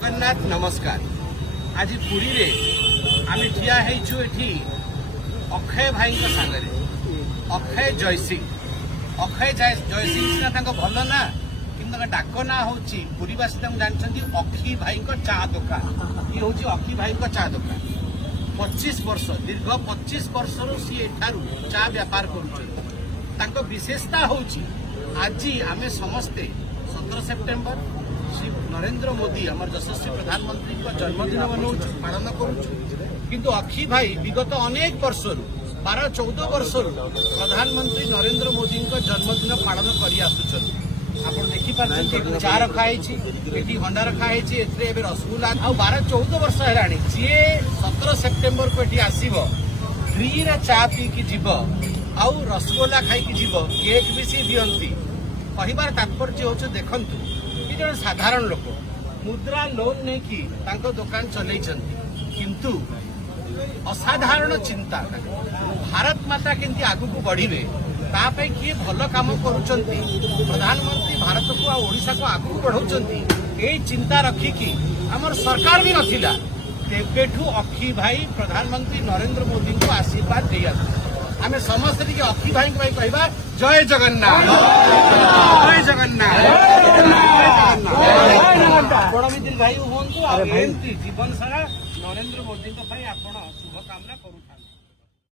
जगन्नाथ नमस्कार। आज पुरी रे आम ठिया एठी अक्षय भाई सागर अक्षय जयसिंह सीना भल ना कि डाक ना हूँ पुरीवासी जानते अक्षी भाई चा दुकान ये हूँ अक्षी भाई चा दुकान 25 वर्ष दीर्घ 25 वर्ष सी एठारू चा व्यापार कर विशेषता हूँ आज आम समस्ते 17 सेप्टेम्बर श्री नरेंद्र मोदी आम यशस्वी प्रधानमंत्री जन्मदिन मनाऊ पालन करूँ अक्षी भाई विगत अनेक वर्ष 12-14 वर्ष प्रधानमंत्री नरेंद्र मोदी जन्मदिन पालन कर देखिए चा रखाई अंडा रखाई रसगुल्ला आ 12-14 वर्ष है जी 17 सेप्टेम्बर को ये आसब फ्री रे चा पीकी जीव आउ रसगोल्ला खाई जीव केक भी सी दिखती कहबार तात्पर्य हूँ देखु ये जन साधारण लोक मुद्रा लोन नहीं कि दुकान चल किंतु असाधारण चिंता भारत माता केंती आगु को बढ़िबे तापे किए भल काम करुचंती प्रधानमंत्री भारत को ओडिशा को आगु को बढ़ाउचंती ए चिंता रखिकी हमर सरकार भी नथिला तेबेठू अक्षी भाई प्रधानमंत्री नरेंद्र मोदी को आशीर्वाद दिया आम समस्त टी अक्षी भाई कहवा जय जगन्नाथ जय जगन्नाथ आपण भी दीर्घायु हूँ जीवन सारा नरेंद्र मोदी शुभकामना करूँ।